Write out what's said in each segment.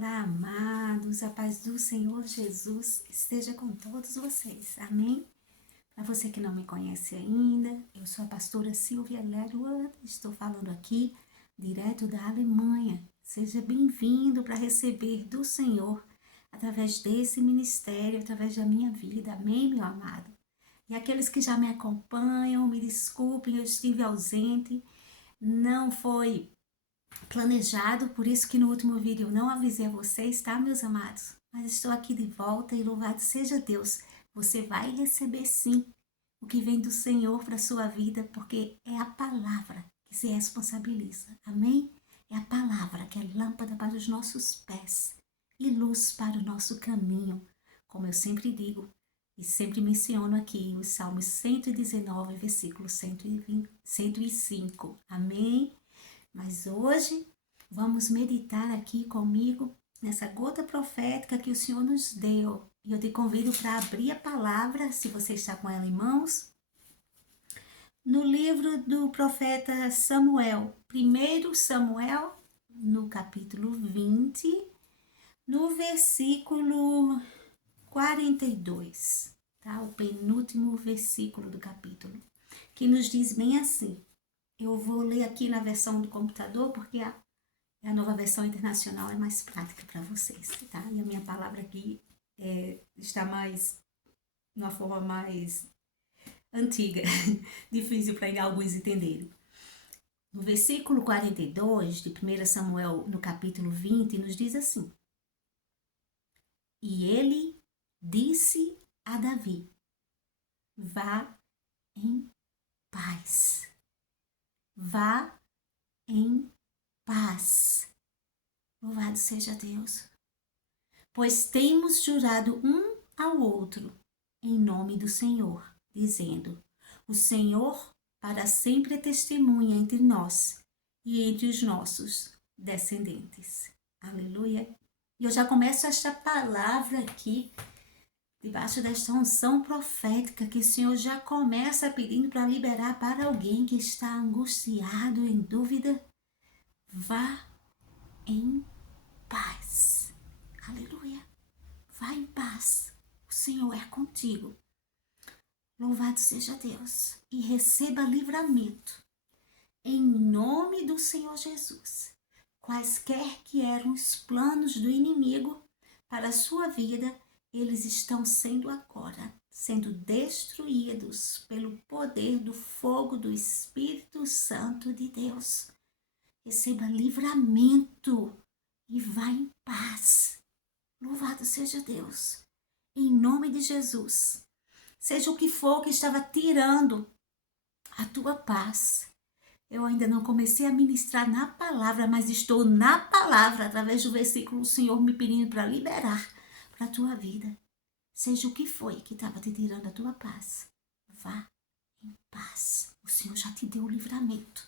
Olá, amados, a paz do Senhor Jesus esteja com todos vocês, amém? Para você que não me conhece ainda, eu sou a pastora Silvia Lerwood, estou falando aqui direto da Alemanha. Seja bem-vindo para receber do Senhor através desse ministério, através da minha vida, amém, meu amado? E aqueles que já me acompanham, me desculpem, eu estive ausente, não foi planejado, por isso que no último vídeo eu não avisei a vocês, tá, meus amados? Mas estou aqui de volta e louvado seja Deus. Você vai receber sim o que vem do Senhor para a sua vida, porque é a palavra que se responsabiliza, amém? É a palavra que é lâmpada para os nossos pés e luz para o nosso caminho. Como eu sempre digo e sempre menciono aqui, os Salmos 119, versículo 105, amém? Mas hoje vamos meditar aqui comigo nessa gota profética que o Senhor nos deu. E eu te convido para abrir a palavra, se você está com ela em mãos, no livro do profeta Samuel. 1 Samuel, no capítulo 20, no versículo 42, tá? O penúltimo versículo do capítulo, que nos diz bem assim. Eu vou ler aqui na versão do computador, porque a nova versão internacional é mais prática para vocês, tá? E a minha palavra aqui está mais, de uma forma mais antiga, difícil para alguns entenderem. No versículo 42 de 1 Samuel, no capítulo 20, nos diz assim: E ele disse a Davi: vá em paz. Vá em paz. Louvado seja Deus. Pois temos jurado um ao outro em nome do Senhor, dizendo: o Senhor para sempre é testemunha entre nós e entre os nossos descendentes. Aleluia. E eu já começo esta palavra aqui, debaixo desta unção profética, que o Senhor já começa pedindo para liberar para alguém que está angustiado, em dúvida. Vá em paz. Aleluia. Vá em paz. O Senhor é contigo. Louvado seja Deus. E receba livramento. Em nome do Senhor Jesus. Quaisquer que eram os planos do inimigo para a sua vida, eles estão sendo agora, sendo destruídos pelo poder do fogo do Espírito Santo de Deus. Receba livramento e vá em paz. Louvado seja Deus. Em nome de Jesus. Seja o que for que estava tirando a tua paz. Eu ainda não comecei a ministrar na palavra, mas estou na palavra, através do versículo, o Senhor me pedindo para liberar para a tua vida. Seja o que foi que estava te tirando a tua paz. Vá em paz. O Senhor já te deu o livramento.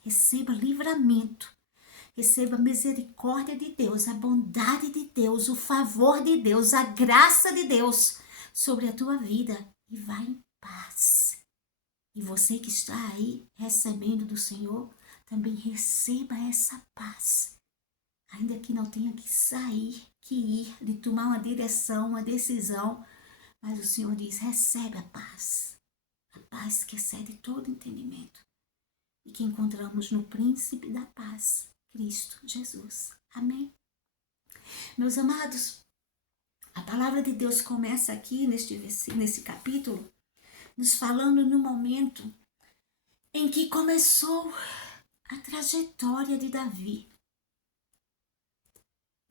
Receba livramento. Receba a misericórdia de Deus, a bondade de Deus, o favor de Deus, a graça de Deus sobre a tua vida. E vá em paz. E você que está aí recebendo do Senhor, também receba essa paz. Ainda que não tenha que sair, que ir, de tomar uma direção, uma decisão, mas o Senhor diz, recebe a paz que excede todo entendimento, e que encontramos no príncipe da paz, Cristo Jesus. Amém? Meus amados, a palavra de Deus começa aqui nesse capítulo, nos falando no momento em que começou a trajetória de Davi,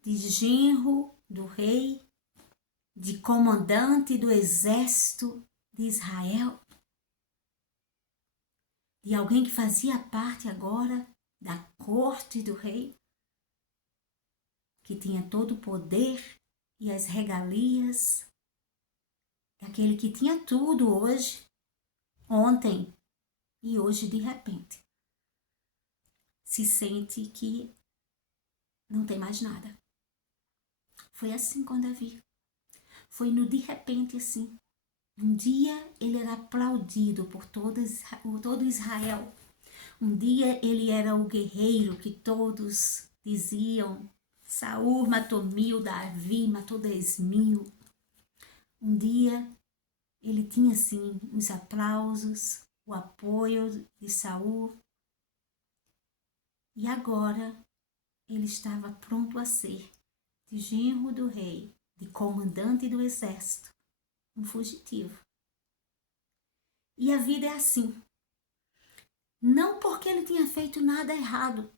de genro do rei, de comandante do exército de Israel, de alguém que fazia parte agora da corte do rei, que tinha todo o poder e as regalias, daquele que tinha tudo hoje, ontem e hoje de repente se sente que não tem mais nada. Foi assim com Davi. Foi no de repente assim. Um dia ele era aplaudido por todo Israel. Um dia ele era o guerreiro que todos diziam Saul matou 1000, Davi matou 10.000. Um dia ele tinha sim os aplausos, o apoio de Saul. E agora ele estava pronto a ser de genro do rei, de comandante do exército, um fugitivo. E a vida é assim. Não porque ele tinha feito nada errado,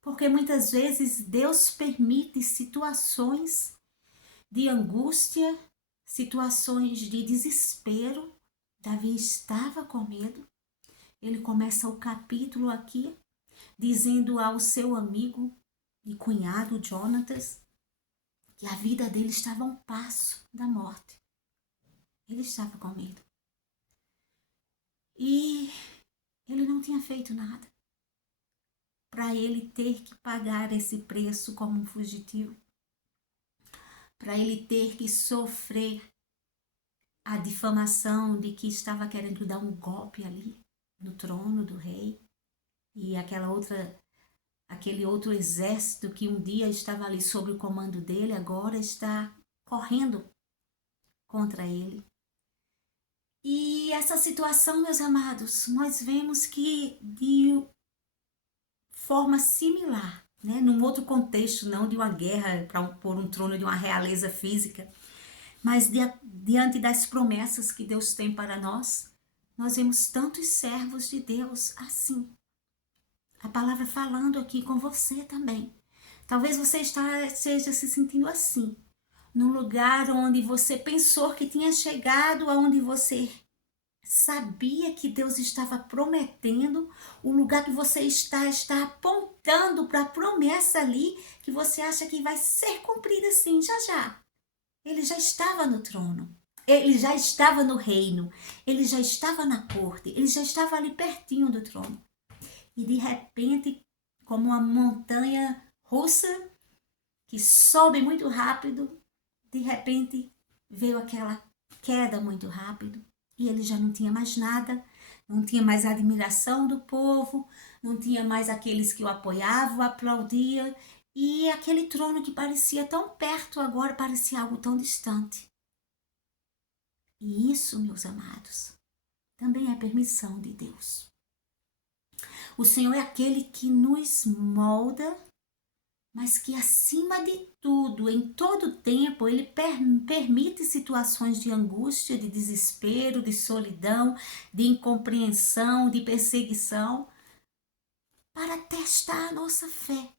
porque muitas vezes Deus permite situações de angústia, situações de desespero. Davi estava com medo. Ele começa o capítulo aqui dizendo ao seu amigo e cunhado Jonatas que a vida dele estava a um passo da morte. Ele estava com medo. E ele não tinha feito nada para ele ter que pagar esse preço como um fugitivo, para ele ter que sofrer a difamação de que estava querendo dar um golpe ali no trono do rei, e aquele outro exército que um dia estava ali sob o comando dele, agora está correndo contra ele. E essa situação, meus amados, nós vemos que de forma similar, né? Num outro contexto, não de uma guerra por um trono de uma realeza física, mas diante das promessas que Deus tem para nós vemos tantos servos de Deus assim. A palavra falando aqui com você também. Talvez você esteja se sentindo assim, num lugar onde você pensou que tinha chegado, aonde você sabia que Deus estava prometendo, o lugar que você está apontando para a promessa ali, que você acha que vai ser cumprida assim, já já. Ele já estava no trono, ele já estava no reino, ele já estava na corte, ele já estava ali pertinho do trono. E de repente, como uma montanha russa que sobe muito rápido, de repente veio aquela queda muito rápido. E ele já não tinha mais nada, não tinha mais a admiração do povo, não tinha mais aqueles que o apoiavam, aplaudiam. E aquele trono que parecia tão perto agora parecia algo tão distante. E isso, meus amados, também é permissão de Deus. O Senhor é aquele que nos molda, mas que acima de tudo, em todo tempo, Ele permite situações de angústia, de desespero, de solidão, de incompreensão, de perseguição, para testar a nossa fé.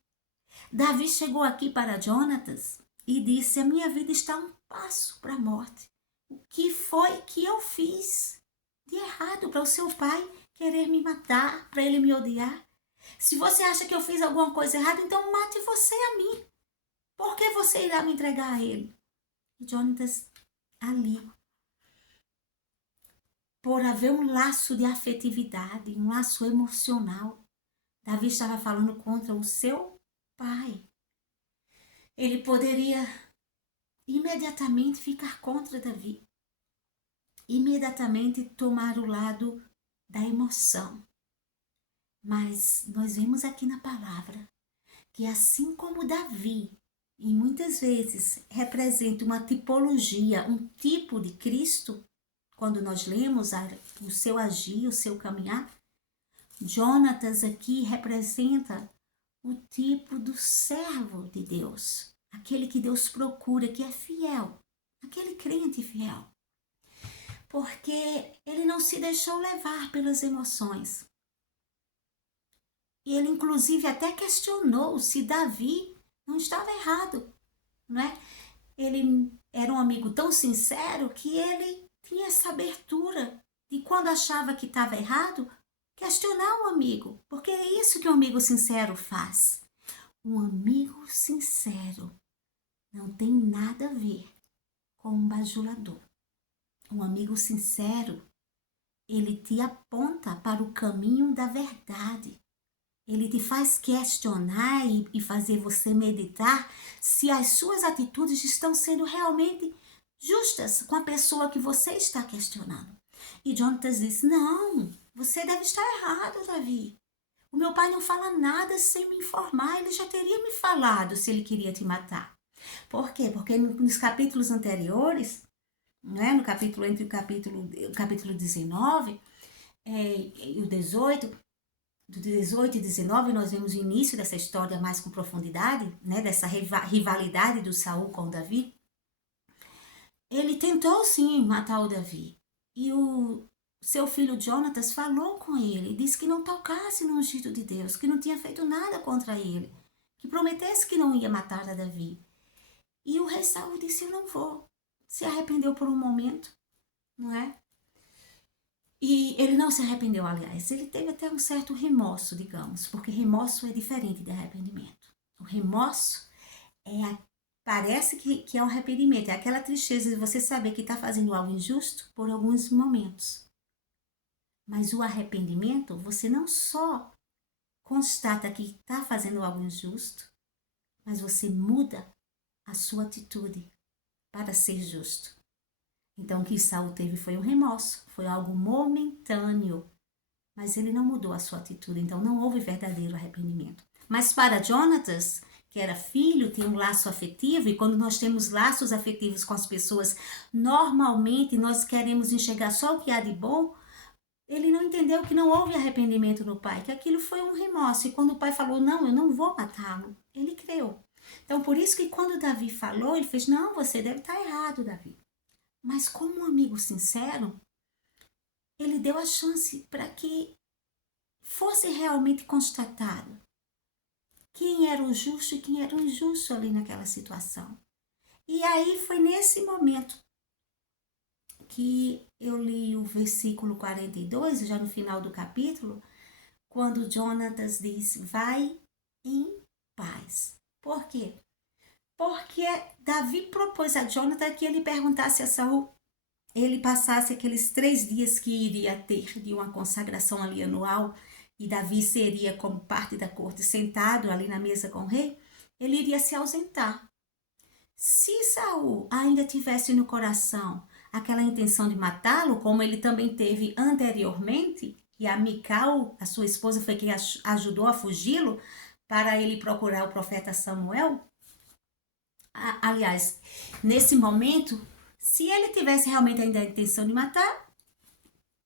Davi chegou aqui para Jonatas e disse: a minha vida está a um passo para a morte. O que foi que eu fiz de errado para o seu pai querer me matar, para ele me odiar? Se você acha que eu fiz alguma coisa errada, então mate você a mim. Por que você irá me entregar a ele? E Jonatas ali, por haver um laço de afetividade, um laço emocional, Davi estava falando contra o seu pai. Ele poderia imediatamente ficar contra Davi, imediatamente tomar o lado da emoção. Mas nós vemos aqui na palavra que assim como Davi, e muitas vezes representa uma tipologia, um tipo de Cristo, quando nós lemos o seu agir, o seu caminhar, Jonatas aqui representa o tipo do servo de Deus, aquele que Deus procura, que é fiel, aquele crente fiel. Porque ele não se deixou levar pelas emoções. E ele, inclusive, até questionou se Davi não estava errado, não é? Ele era um amigo tão sincero que ele tinha essa abertura de, quando achava que estava errado, questionar o amigo, porque é isso que um amigo sincero faz. Um amigo sincero não tem nada a ver com um bajulador. Um amigo sincero, ele te aponta para o caminho da verdade. Ele te faz questionar e fazer você meditar se as suas atitudes estão sendo realmente justas com a pessoa que você está questionando. E Jonatas diz: não, você deve estar errado, Davi. O O meu pai não fala nada sem me informar, ele já teria me falado se ele queria te matar. Por quê? Porque nos capítulos anteriores, né, no capítulo entre o capítulo 19 e o 18, do 18 e 19, nós vemos o início dessa história mais com profundidade, né, dessa rivalidade do Saul com Davi. Ele tentou sim matar o Davi. E o seu filho Jonatas falou com ele, disse que não tocasse no ungido de Deus, que não tinha feito nada contra ele, que prometesse que não ia matar a Davi. E o rei Saul disse, eu não vou. Se arrependeu por um momento, não é? E ele não se arrependeu, aliás. Ele teve até um certo remorso, digamos, porque remorso é diferente de arrependimento. O remorso parece que é um arrependimento, é aquela tristeza de você saber que está fazendo algo injusto por alguns momentos. Mas o arrependimento, você não só constata que está fazendo algo injusto, mas você muda a sua atitude para ser justo. Então, o que Saul teve foi um remorso, foi algo momentâneo, mas ele não mudou a sua atitude, então não houve verdadeiro arrependimento. Mas para Jonatas, que era filho, tem um laço afetivo, e quando nós temos laços afetivos com as pessoas, normalmente nós queremos enxergar só o que há de bom. Ele não entendeu que não houve arrependimento no pai, que aquilo foi um remorso. E quando o pai falou, não, eu não vou matá-lo, ele creu. Então, por isso que quando Davi falou, ele fez, não, você deve estar errado, Davi. Mas como um amigo sincero, ele deu a chance para que fosse realmente constatado quem era o justo e quem era o injusto ali naquela situação. E aí foi nesse momento que eu li o versículo 42, já no final do capítulo, quando Jonatas diz, vai em paz. Por quê? Porque Davi propôs a Jonatas que ele perguntasse a Saul, ele passasse aqueles 3 dias que iria ter de uma consagração ali anual, e Davi seria como parte da corte sentado ali na mesa com o rei, ele iria se ausentar. Se Saul ainda tivesse no coração aquela intenção de matá-lo, como ele também teve anteriormente, e a Mical, a sua esposa, foi quem ajudou a fugi-lo para ele procurar o profeta Samuel. Aliás, nesse momento, se ele tivesse realmente ainda a intenção de matar,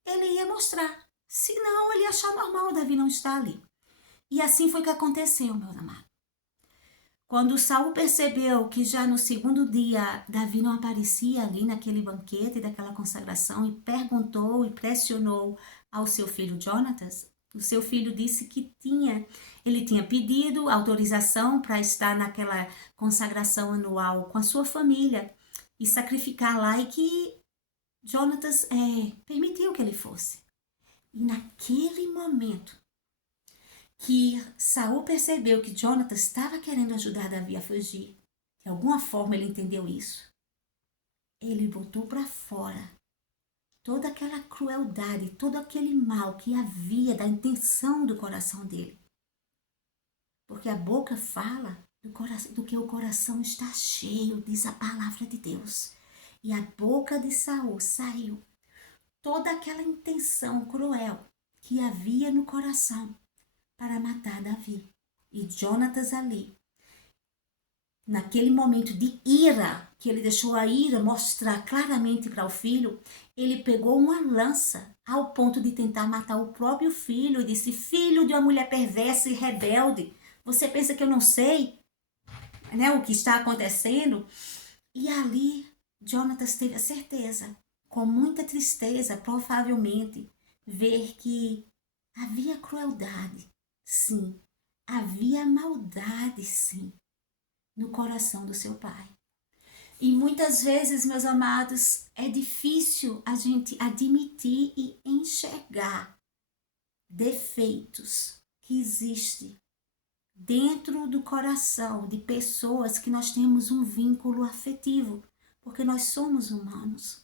ele ia mostrar. Se não, ele ia achar normal Davi não estar ali. E assim foi que aconteceu, meus amados. Quando Saul percebeu que já no segundo dia Davi não aparecia ali naquele banquete daquela consagração e perguntou e pressionou ao seu filho Jonatas, o seu filho disse que ele tinha pedido autorização para estar naquela consagração anual com a sua família e sacrificar lá, e que Jonatas permitiu que ele fosse. E naquele momento que Saul percebeu que Jonatas estava querendo ajudar Davi a fugir, de alguma forma ele entendeu isso, ele botou para fora toda aquela crueldade, todo aquele mal que havia da intenção do coração dele. Porque a boca fala do que o coração está cheio, diz a palavra de Deus. E a boca de Saul saiu toda aquela intenção cruel que havia no coração para matar Davi. E Jonatas ali, naquele momento de ira, que ele deixou a ira mostrar claramente para o filho, ele pegou uma lança ao ponto de tentar matar o próprio filho e disse, filho de uma mulher perversa e rebelde, você pensa que eu não sei, né, o que está acontecendo? E ali, Jonatas teve a certeza, com muita tristeza, provavelmente, ver que havia crueldade, sim, havia maldade, sim, no coração do seu pai. E muitas vezes, meus amados, é difícil a gente admitir e enxergar defeitos que existem dentro do coração de pessoas que nós temos um vínculo afetivo, porque nós somos humanos.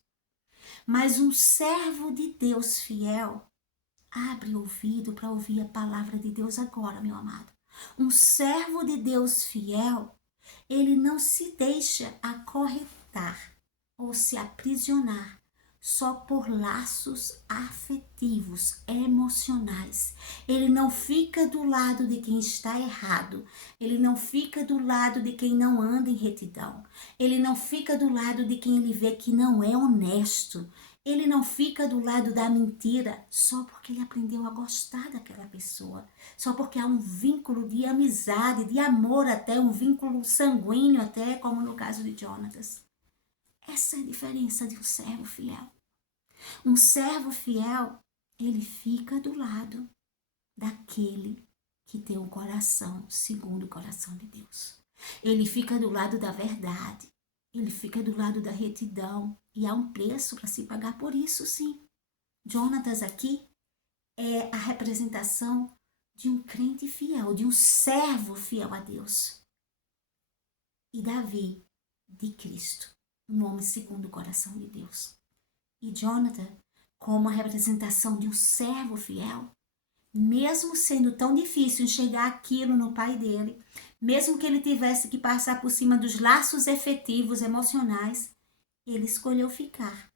Mas um servo de Deus fiel abre o ouvido para ouvir a palavra de Deus agora, meu amado. Um servo de Deus fiel, ele não se deixa acorrentar ou se aprisionar só por laços afetivos, emocionais. Ele não fica do lado de quem está errado. Ele não fica do lado de quem não anda em retidão. Ele não fica do lado de quem ele vê que não é honesto. Ele não fica do lado da mentira só porque ele aprendeu a gostar daquela pessoa. Só porque há um vínculo de amizade, de amor até, um vínculo sanguíneo até, como no caso de Jonatas. Essa é a diferença de um servo fiel. Um servo fiel, ele fica do lado daquele que tem um coração segundo o coração de Deus. Ele fica do lado da verdade. Ele fica do lado da retidão. E há um preço para se pagar por isso, sim. Jonatas aqui é a representação de um crente fiel, de um servo fiel a Deus. E Davi, de Cristo, um homem segundo o coração de Deus. E Jonathan, como a representação de um servo fiel, mesmo sendo tão difícil enxergar aquilo no pai dele, mesmo que ele tivesse que passar por cima dos laços efetivos, emocionais, ele escolheu ficar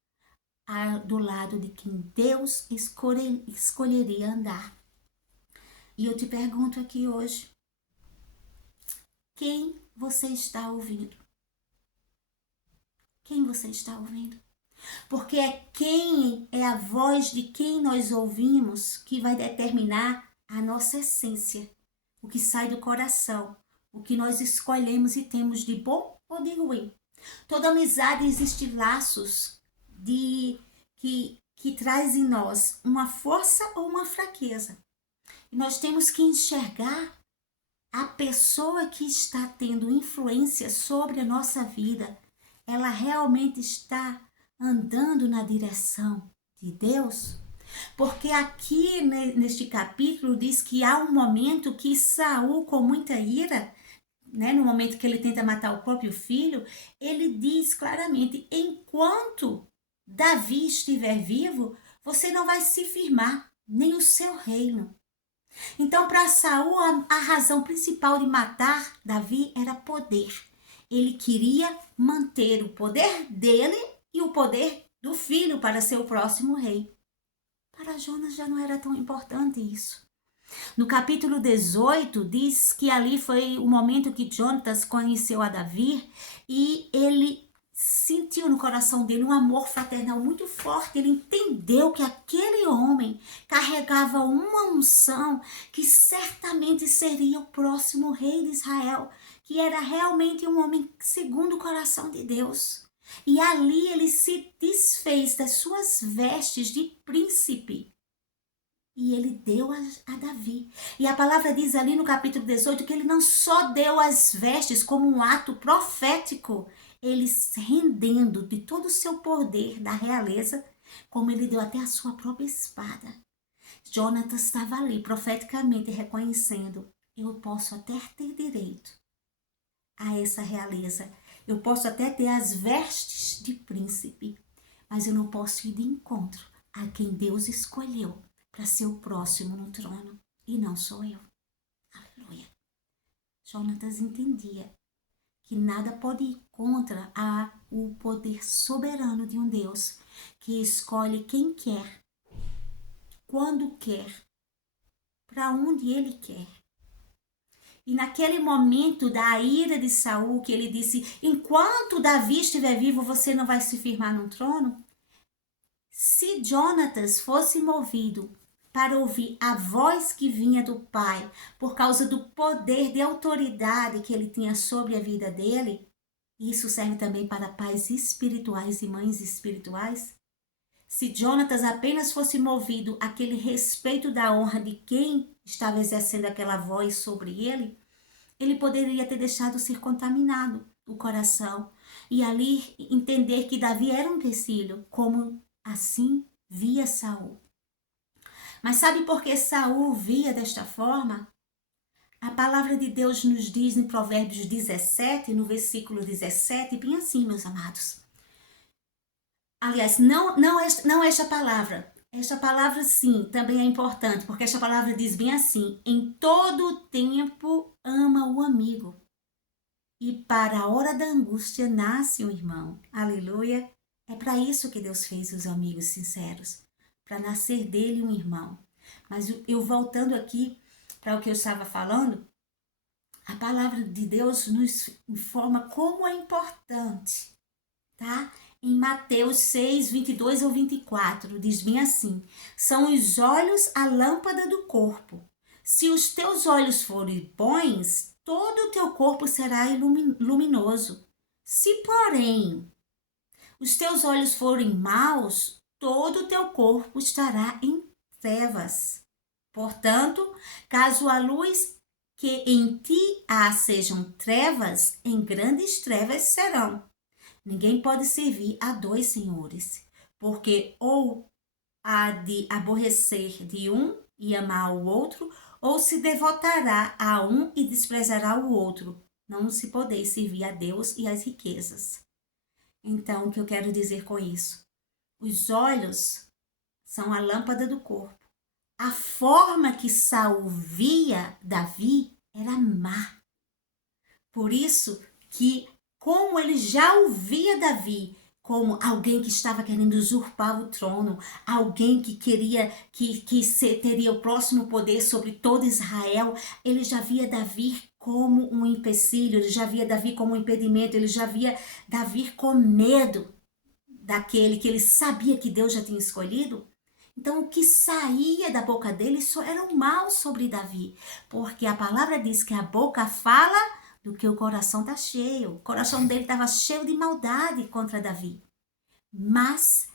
do lado de quem Deus escolheria andar. E eu te pergunto aqui hoje, quem você está ouvindo? Quem você está ouvindo? Porque é a voz de quem nós ouvimos que vai determinar a nossa essência, o que sai do coração, o que nós escolhemos e temos de bom ou de ruim. Toda amizade existe laços que traz em nós uma força ou uma fraqueza. E nós temos que enxergar a pessoa que está tendo influência sobre a nossa vida. Ela realmente está andando na direção de Deus? Porque aqui neste capítulo diz que há um momento que Saul, com muita ira, no momento que ele tenta matar o próprio filho, ele diz claramente: enquanto Davi estiver vivo, você não vai se firmar, nem o seu reino. Então, para Saul, a razão principal de matar Davi era poder. Ele queria manter o poder dele e o poder do filho para ser o próximo rei. Para Jonas já não era tão importante isso. No capítulo 18, diz que ali foi o momento que Jonatas conheceu a Davi e ele sentiu no coração dele um amor fraternal muito forte. Ele entendeu que aquele homem carregava uma unção que certamente seria o próximo rei de Israel, que era realmente um homem segundo o coração de Deus. E ali ele se desfez das suas vestes de príncipe e ele deu a Davi. E a palavra diz ali no capítulo 18 que ele não só deu as vestes como um ato profético, ele se rendendo de todo o seu poder da realeza, como ele deu até a sua própria espada. Jonatas estava ali profeticamente reconhecendo: eu posso até ter direito a essa realeza, eu posso até ter as vestes de príncipe, mas eu não posso ir de encontro a quem Deus escolheu para ser o próximo no trono, e não sou eu. Aleluia. Jonatas entendia que nada pode ir contra o poder soberano de um Deus que escolhe quem quer, quando quer, para onde ele quer. E naquele momento da ira de Saul, que ele disse: enquanto Davi estiver vivo, você não vai se firmar no trono. Se Jonatas fosse movido para ouvir a voz que vinha do pai, por causa do poder de autoridade que ele tinha sobre a vida dele, isso serve também para pais espirituais e mães espirituais. Se Jonatas apenas fosse movido àquele respeito da honra de quem estava exercendo aquela voz sobre ele, ele poderia ter deixado ser contaminado o coração e ali entender que Davi era um empecilho, como assim via Saul. Mas sabe por que Saul via desta forma? A palavra de Deus nos diz em Provérbios 17, no versículo 17, bem assim, meus amados. Aliás, não esta palavra. Esta palavra, sim, também é importante, porque esta palavra diz bem assim: em todo tempo ama o amigo, e para a hora da angústia nasce o irmão. Aleluia! É para isso que Deus fez os amigos sinceros, para nascer dele um irmão. Mas eu voltando aqui para o que eu estava falando, a palavra de Deus nos informa como é importante, tá? Em Mateus 6, 22 ou 24, diz bem assim: são os olhos a lâmpada do corpo. Se os teus olhos forem bons, todo o teu corpo será luminoso. Se, porém, os teus olhos forem maus, todo o teu corpo estará em trevas. Portanto, caso a luz que em ti há sejam trevas, em grandes trevas serão. Ninguém pode servir a dois senhores, porque ou há de aborrecer de um e amar o outro, ou se devotará a um e desprezará o outro. Não se podeis servir a Deus e às riquezas. Então, o que eu quero dizer com isso? Os olhos são a lâmpada do corpo. A forma que Saul via Davi era má. Por isso que, como ele já ouvia Davi como alguém que estava querendo usurpar o trono, alguém que queria, que teria o próximo poder sobre todo Israel, ele já via Davi como um empecilho, ele já via Davi como um impedimento, ele já via Davi com medo daquele que ele sabia que Deus já tinha escolhido. Então, o que saía da boca dele só era o mal sobre Davi, porque a palavra diz que a boca fala do que o coração está cheio. O coração dele estava cheio de maldade contra Davi. Mas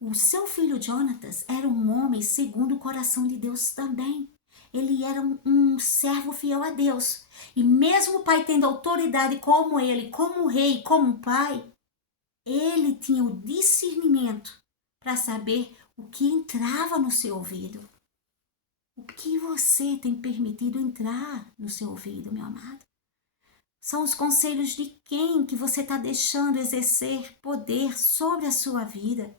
o seu filho Jonatas era um homem segundo o coração de Deus também. Ele era um servo fiel a Deus. E mesmo o pai tendo autoridade como ele, como rei, como pai, ele tinha o discernimento para saber o que entrava no seu ouvido. O que você tem permitido entrar no seu ouvido, meu amado? São os conselhos de quem que você está deixando exercer poder sobre a sua vida.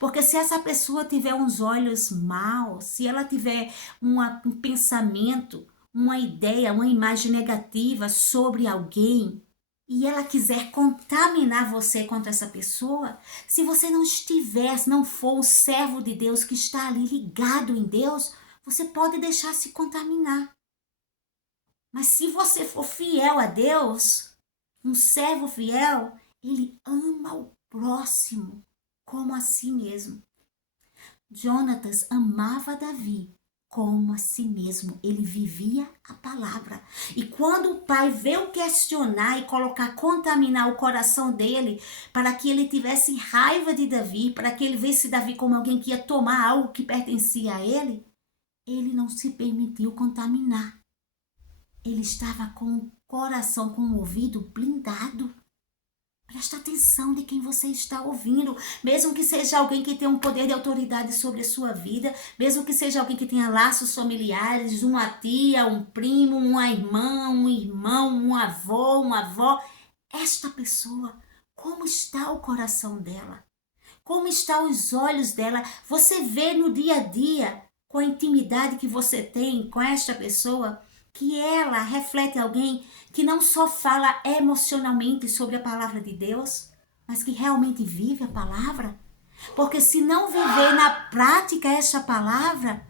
Porque se essa pessoa tiver uns olhos maus, se ela tiver um pensamento, uma ideia, uma imagem negativa sobre alguém, e ela quiser contaminar você contra essa pessoa, se você não estiver, se não for um servo de Deus que está ali ligado em Deus, você pode deixar se contaminar. Mas se você for fiel a Deus, um servo fiel, ele ama o próximo como a si mesmo. Jonatas amava Davi como a si mesmo. Ele vivia a palavra. E quando o pai veio questionar e contaminar o coração dele, para que ele tivesse raiva de Davi, para que ele visse Davi como alguém que ia tomar algo que pertencia a ele, ele não se permitiu contaminar. Ele estava com o coração, com o ouvido blindado. Presta atenção de quem você está ouvindo, mesmo que seja alguém que tenha um poder de autoridade sobre a sua vida, mesmo que seja alguém que tenha laços familiares, uma tia, um primo, uma irmã, um irmão, um avô, uma avó. Esta pessoa, como está o coração dela? Como estão os olhos dela? Você vê no dia a dia, com a intimidade que você tem com esta pessoa, que ela reflete alguém que não só fala emocionalmente sobre a palavra de Deus, mas que realmente vive a palavra? Porque se não viver na prática esta palavra,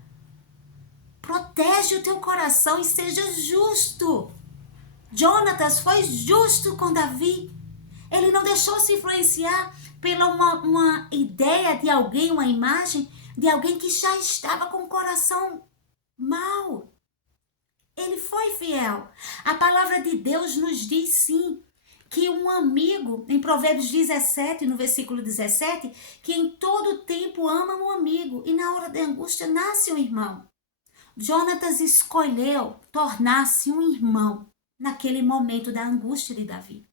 protege o teu coração e seja justo. Jonatas foi justo com Davi. Ele não deixou se influenciar pela uma ideia de alguém, uma imagem de alguém que já estava com o coração mau. Ele foi fiel. A palavra de Deus nos diz sim, que um amigo, em Provérbios 17, no versículo 17, que em todo tempo ama um amigo e na hora da angústia nasce um irmão. Jonatas escolheu tornar-se um irmão naquele momento da angústia de Davi.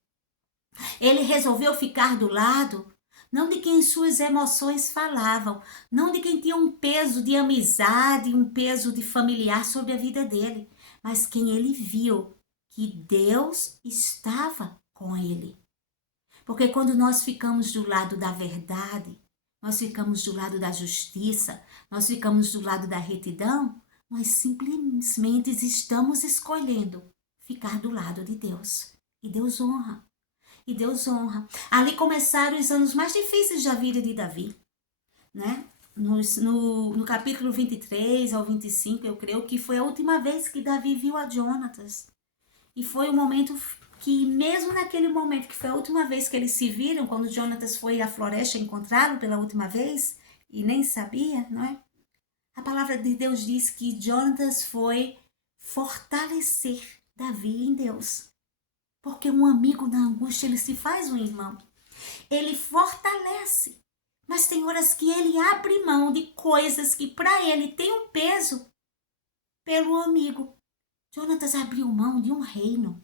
Ele resolveu ficar do lado, não de quem suas emoções falavam, não de quem tinha um peso de amizade, um peso de familiar sobre a vida dele, mas quem ele viu que Deus estava com ele. Porque quando nós ficamos do lado da verdade, nós ficamos do lado da justiça, nós ficamos do lado da retidão, nós simplesmente estamos escolhendo ficar do lado de Deus. E Deus honra. e Deus honra. Ali começaram os anos mais difíceis da vida de Davi, né? No capítulo 23 ao 25, eu creio que foi a última vez que Davi viu a Jonatas. E foi um momento que, mesmo naquele momento, que foi a última vez que eles se viram, quando Jonatas foi à floresta encontrá-lo pela última vez, e nem sabia, não é? A palavra de Deus diz que Jonatas foi fortalecer Davi em Deus. Porque um amigo na angústia, ele se faz um irmão. Ele fortalece. Mas tem horas que ele abre mão de coisas que para ele tem um peso pelo amigo. Jonatas abriu mão de um reino.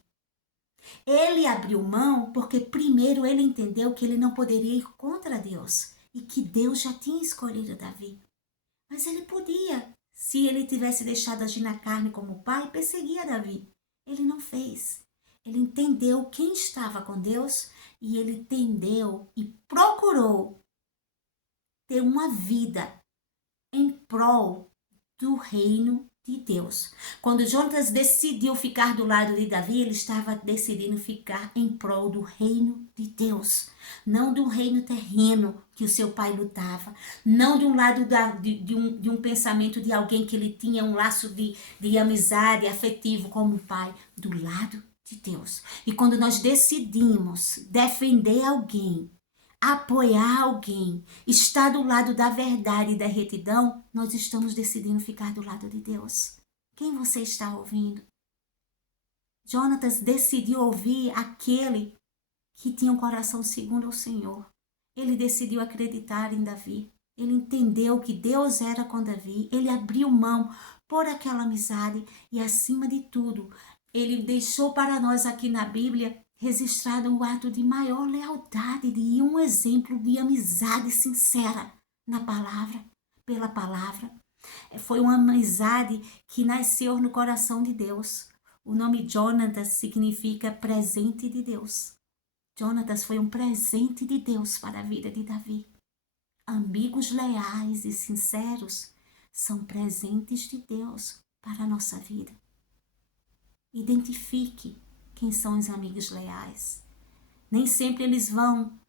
Ele abriu mão porque primeiro ele entendeu que ele não poderia ir contra Deus e que Deus já tinha escolhido Davi. Mas ele podia, se ele tivesse deixado agir na carne como pai, perseguia Davi. Ele não fez. Ele entendeu quem estava com Deus e ele entendeu e procurou ter uma vida em prol do reino de Deus. Quando Jonatas decidiu ficar do lado de Davi, ele estava decidindo ficar em prol do reino de Deus, não do reino terreno que o seu pai lutava, não de um lado de um pensamento de alguém que ele tinha um laço de amizade afetivo como pai, do lado de Deus. E quando nós decidimos defender alguém, apoiar alguém, estar do lado da verdade e da retidão, nós estamos decidindo ficar do lado de Deus. Quem você está ouvindo? Jonatas decidiu ouvir aquele que tinha um coração segundo ao Senhor. Ele decidiu acreditar em Davi. Ele entendeu que Deus era com Davi. Ele abriu mão por aquela amizade e, acima de tudo, ele deixou para nós aqui na Bíblia registrado um ato de maior lealdade e um exemplo de amizade sincera na palavra, pela palavra. Foi uma amizade que nasceu no coração de Deus. O nome Jonatas significa presente de Deus. Jonatas foi um presente de Deus para a vida de Davi. Amigos leais e sinceros são presentes de Deus para a nossa vida. Identifique quem são os amigos leais. Nem sempre eles vão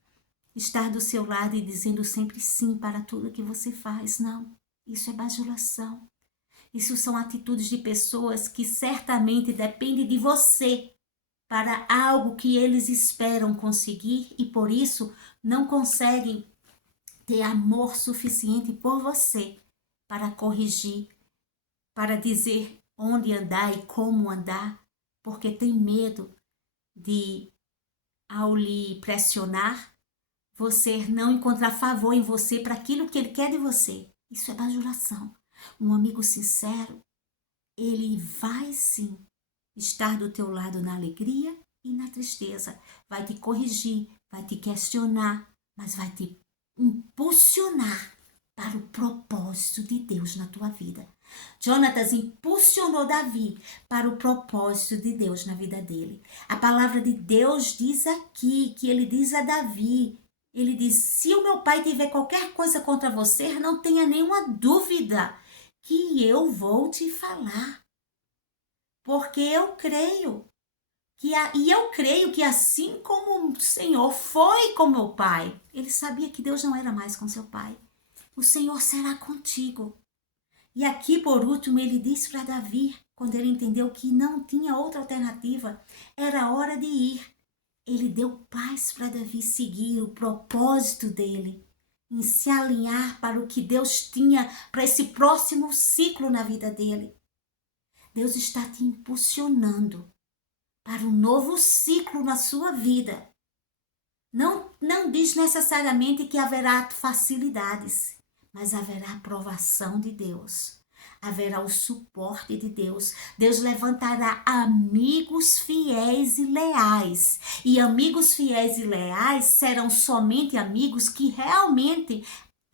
estar do seu lado e dizendo sempre sim para tudo que você faz. Não, isso é bajulação. Isso são atitudes de pessoas que certamente dependem de você para algo que eles esperam conseguir e por isso não conseguem ter amor suficiente por você para corrigir, para dizer onde andar e como andar, porque tem medo de, ao lhe pressionar, você não encontrar favor em você para aquilo que ele quer de você. Isso é bajulação. Um amigo sincero, ele vai sim estar do teu lado na alegria e na tristeza. Vai te corrigir, vai te questionar, mas vai te impulsionar para o propósito de Deus na tua vida. Jonatas impulsionou Davi para o propósito de Deus na vida dele. A palavra de Deus diz aqui, que ele diz a Davi, ele diz, se o meu pai tiver qualquer coisa contra você, não tenha nenhuma dúvida que eu vou te falar. Porque eu creio que assim como o Senhor foi com meu pai, ele sabia que Deus não era mais com seu pai. O Senhor será contigo. E aqui, por último, ele disse para Davi, quando ele entendeu que não tinha outra alternativa, era hora de ir. Ele deu paz para Davi seguir o propósito dele, em se alinhar para o que Deus tinha para esse próximo ciclo na vida dele. Deus está te impulsionando para um novo ciclo na sua vida. Não diz necessariamente que haverá facilidades, mas haverá aprovação de Deus. Haverá o suporte de Deus. Deus levantará amigos fiéis e leais. E amigos fiéis e leais serão somente amigos que realmente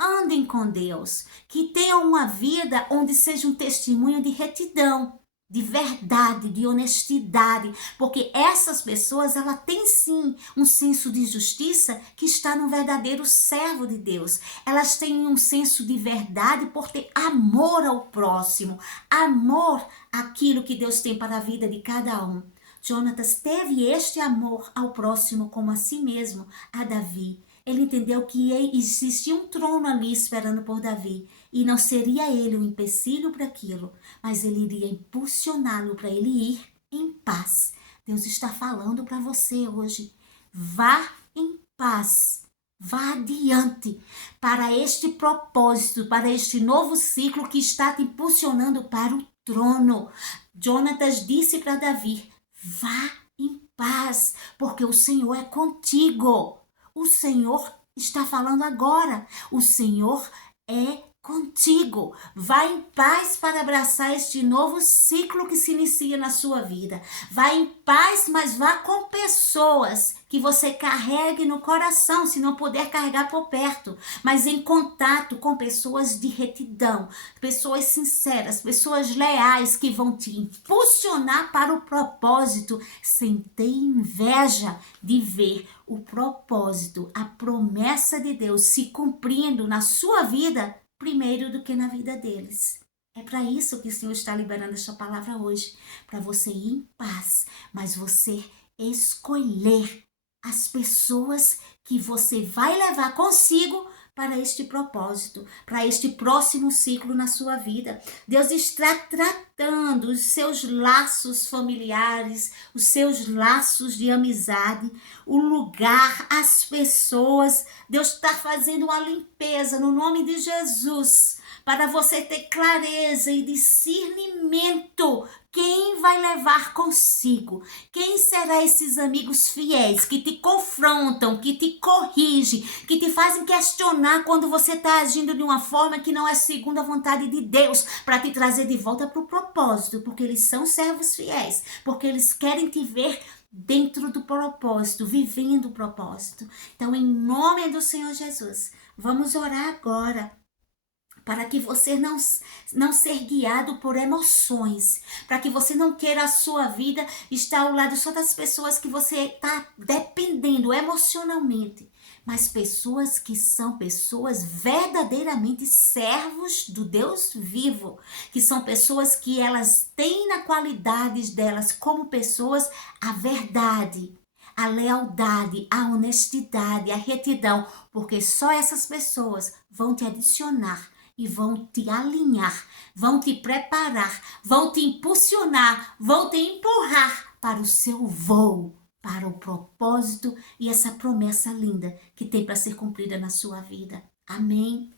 andem com Deus, que tenham uma vida onde seja um testemunho de retidão, de verdade, de honestidade, porque essas pessoas, ela tem sim um senso de justiça que está no verdadeiro servo de Deus. Elas têm um senso de verdade por ter amor ao próximo, amor àquilo que Deus tem para a vida de cada um. Jonatas teve este amor ao próximo como a si mesmo, a Davi. Ele entendeu que existia um trono ali esperando por Davi. E não seria ele um empecilho para aquilo, mas ele iria impulsioná-lo para ele ir em paz. Deus está falando para você hoje. Vá em paz. Vá adiante para este propósito, para este novo ciclo que está te impulsionando para o trono. Jonatas disse para Davi, vá em paz, porque o Senhor é contigo. O Senhor está falando agora. O Senhor é contigo. Vá em paz para abraçar este novo ciclo que se inicia na sua vida. Vá em paz, mas vá com pessoas que você carregue no coração, se não puder carregar por perto, mas em contato com pessoas de retidão, pessoas sinceras, pessoas leais que vão te impulsionar para o propósito, sem ter inveja de ver o propósito, a promessa de Deus se cumprindo na sua vida primeiro do que na vida deles. É para isso que o Senhor está liberando esta palavra hoje, para você ir em paz, mas você escolher as pessoas que você vai levar consigo para este propósito, para este próximo ciclo na sua vida. Deus está tratando os seus laços familiares, os seus laços de amizade, o lugar, as pessoas. Deus está fazendo uma limpeza no nome de Jesus, para você ter clareza e discernimento. Quem vai levar consigo? Quem serão esses amigos fiéis que te confrontam, que te corrigem, que te fazem questionar quando você está agindo de uma forma que não é segundo a vontade de Deus, para te trazer de volta para o propósito, porque eles são servos fiéis, porque eles querem te ver dentro do propósito, vivendo o propósito. Então, em nome do Senhor Jesus, vamos orar agora, para que você não ser guiado por emoções, para que você não queira a sua vida estar ao lado só das pessoas que você está dependendo emocionalmente, mas pessoas que são pessoas verdadeiramente servos do Deus vivo, que são pessoas que elas têm na qualidade delas como pessoas a verdade, a lealdade, a honestidade, a retidão, porque só essas pessoas vão te adicionar e vão te alinhar, vão te preparar, vão te impulsionar, vão te empurrar para o seu voo, para o propósito e essa promessa linda que tem para ser cumprida na sua vida. Amém?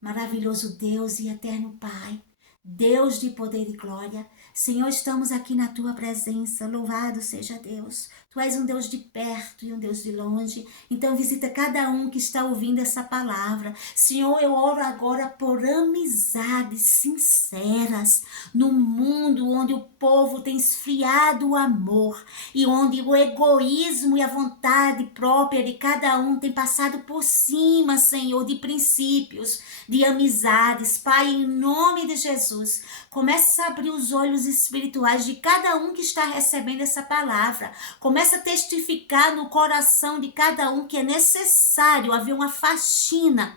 Maravilhoso Deus e eterno Pai, Deus de poder e glória, Senhor, estamos aqui na Tua presença, louvado seja Deus. Tu és um Deus de perto e um Deus de longe, então visita cada um que está ouvindo essa palavra. Senhor, eu oro agora por amizades sinceras no mundo onde o povo tem esfriado o amor e onde o egoísmo e a vontade própria de cada um tem passado por cima, Senhor, de princípios, de amizades. Pai, em nome de Jesus, começa a abrir os olhos espirituais de cada um que está recebendo essa palavra. Começa a testificar no coração de cada um que é necessário haver uma faxina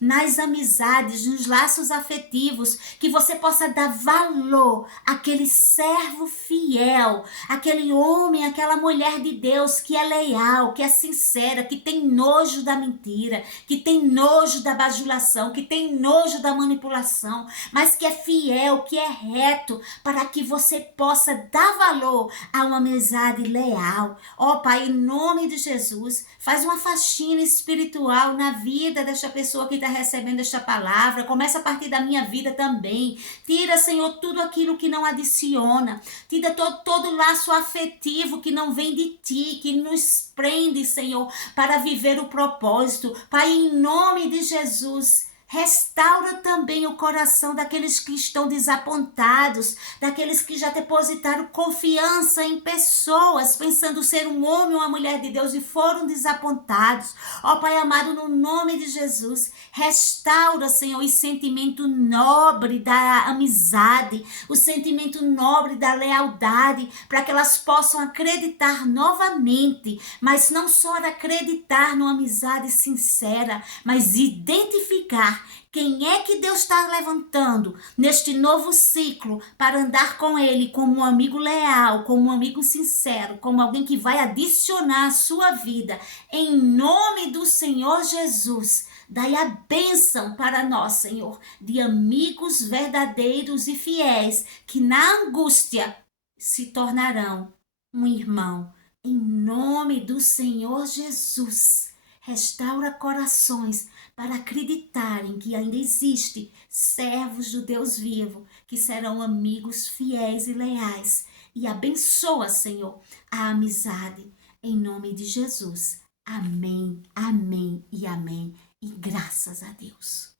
nas amizades, nos laços afetivos, que você possa dar valor àquele servo fiel, aquele homem, aquela mulher de Deus que é leal, que é sincera, que tem nojo da mentira, que tem nojo da bajulação, que tem nojo da manipulação, mas que é fiel, que é reto, para que você possa dar valor a uma amizade leal. Ó Pai, em nome de Jesus, faz uma faxina espiritual na vida desta pessoa que está recebendo esta palavra. Começa a partir da minha vida também. Tira, Senhor, tudo aquilo que não adiciona. Tira todo laço afetivo que não vem de Ti, que nos prende, Senhor, para viver o propósito. Pai, em nome de Jesus, restaura também o coração daqueles que estão desapontados, daqueles que já depositaram confiança em pessoas, pensando ser um homem ou uma mulher de Deus e foram desapontados. Ó Pai amado, no nome de Jesus, restaura, Senhor, o sentimento nobre da amizade, o sentimento nobre da lealdade, para que elas possam acreditar novamente, mas não só acreditar numa amizade sincera, mas identificar andar. Quem é que Deus está levantando neste novo ciclo para andar com Ele como um amigo leal, como um amigo sincero, como alguém que vai adicionar à sua vida? Em nome do Senhor Jesus, dai a bênção para nós, Senhor, de amigos verdadeiros e fiéis que na angústia se tornarão um irmão. Em nome do Senhor Jesus, restaura corações para acreditarem que ainda existe servos do Deus vivo, que serão amigos fiéis e leais. E abençoa, Senhor, a amizade. Em nome de Jesus. Amém, amém e amém. E graças a Deus.